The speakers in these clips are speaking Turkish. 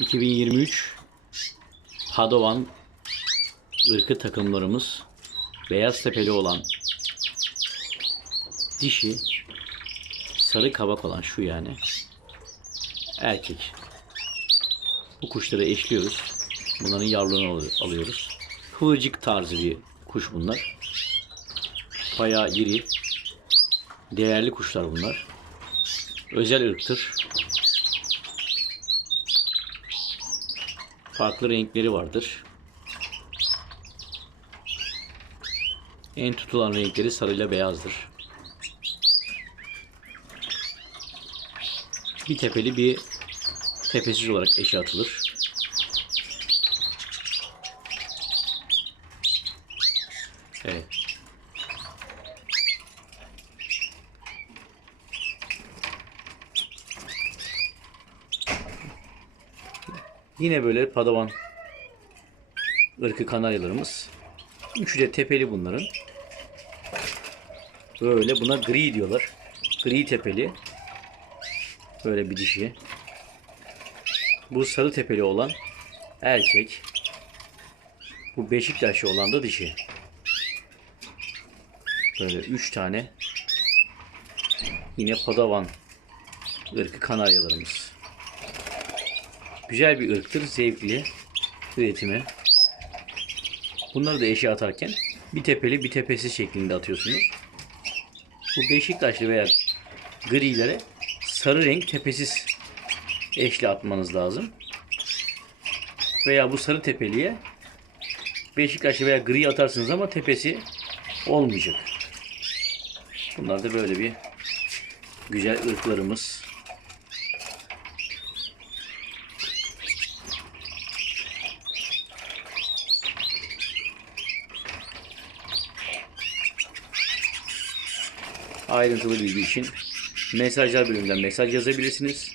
2023 Padovan ırkı takımlarımız beyaz tepeli olan dişi sarı kabak olan şu yani erkek. Bu kuşları eşliyoruz. Bunların yavrularını al- alıyoruz. Kıvırcık tarzı bir kuş bunlar. Bayağı iri. Değerli kuşlar bunlar. Özel ırktır. Farklı renkleri vardır. En tutulan renkleri sarıyla beyazdır. Bir tepeli bir tepesiz olarak eşe atılır. Evet. Yine böyle padavan ırkı kanaryalarımız. Üçü de tepeli bunların. Böyle buna gri diyorlar. Gri tepeli. Böyle bir dişi. Bu sarı tepeli olan erkek. Bu Beşiktaşlı olan da dişi. Böyle üç tane. Yine padavan ırkı kanaryalarımız. Güzel bir ırktır. Zevkli üretimi. Bunları da eşe atarken bir tepeli bir tepesiz şeklinde atıyorsunuz. Bu Beşiktaşlı veya grilere sarı renk tepesiz eşli atmanız lazım. Veya bu sarı tepeliye Beşiktaşlı veya gri atarsınız ama tepesi olmayacak. Bunlar da böyle bir güzel ırklarımız. Ayrıntılı bilgi için mesajlar bölümünden mesaj yazabilirsiniz.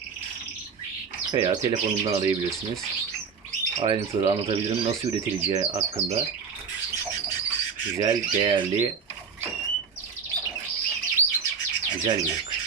Veya telefonumdan arayabilirsiniz. Ayrıntıları anlatabilirim. Nasıl üretileceği hakkında. Güzel, değerli, güzel bir ırk.